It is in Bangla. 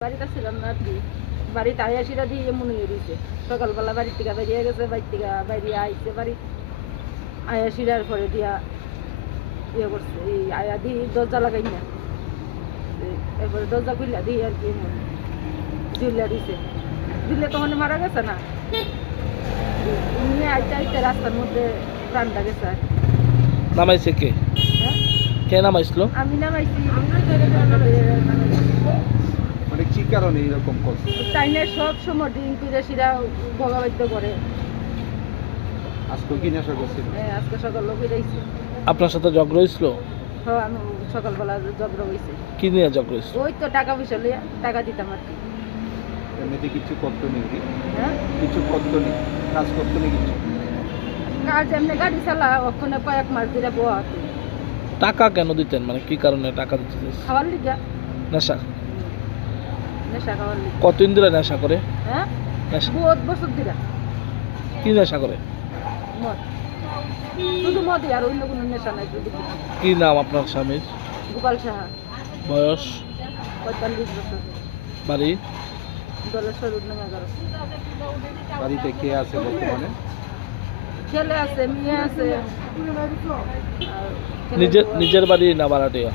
বাড়িতে ছিলাম না কি। বাড়িতে আয়াসিরা দিয়ে রয়েছে সকালবেলা বাড়ির থেকে বেরিয়ে গেছে, বাড়ির থেকে বেরিয়ে আইছে বাড়ি। আয়াসিরার পরে দিয়া ইয়ে করছে, এই আয়া দিয়ে দরজা লাগাই না। এরপরে দরজা খুললা দিয়ে আর কি ঝুলিয়া দিছে। দিলে তো মানে মারা গেছে না। নিয়ে আইতে আইতে রাস্তার মধ্যে প্রাণটা গেছে আর নামাইছে কে? হ্যাঁ? কে নামাইছিল? আমি নামাইছি। মানে কি কারণে এরকম করছে? তাইনে সব সময় ভোগাবাদ্য করে। আজকে কি নেশা করছিল এ, আজকে সকাল লোক আপনার সাথে ঝগড়া হয়েছিল? হ্যাঁ আমি সকালবেলা ঝগড়া হয়েছে। কি নিয়ে ঝগড়া হয়েছিল? ওই তো টাকা পয়সা টাকা দিতাম আর কি। এমনিতে কিছু করতো নেই হ্যাঁ? কিছু করতো নেই কাজ করতো নেই কিছু? কাজ এমনি গাড়ি চালা ওখানে কয়েক মাস ধরে বোয়া টাকা কেন দিতেন? মানে কি কারণে টাকা দিতে? খাওয়ার লিগা। নেশা? নেশা খাওয়ার লিগা। কতদিন ধরে নেশা করে? হ্যাঁ? বহুত বছর দিরা কি নেশা করে? মদ। শুধু মদই আর অন্য কোনো নেশা নাই কি নাম আপনার স্বামীর? গোপাল সাহা। বয়স? পঁয়তাল্লিশ বছর। বাড়ি? বাড়িতে কে আছে বর্তমানে? ছেলে আছে মেয়ে আছে। নিজের নিজের বাড়ি না ভাড়াটিয়া?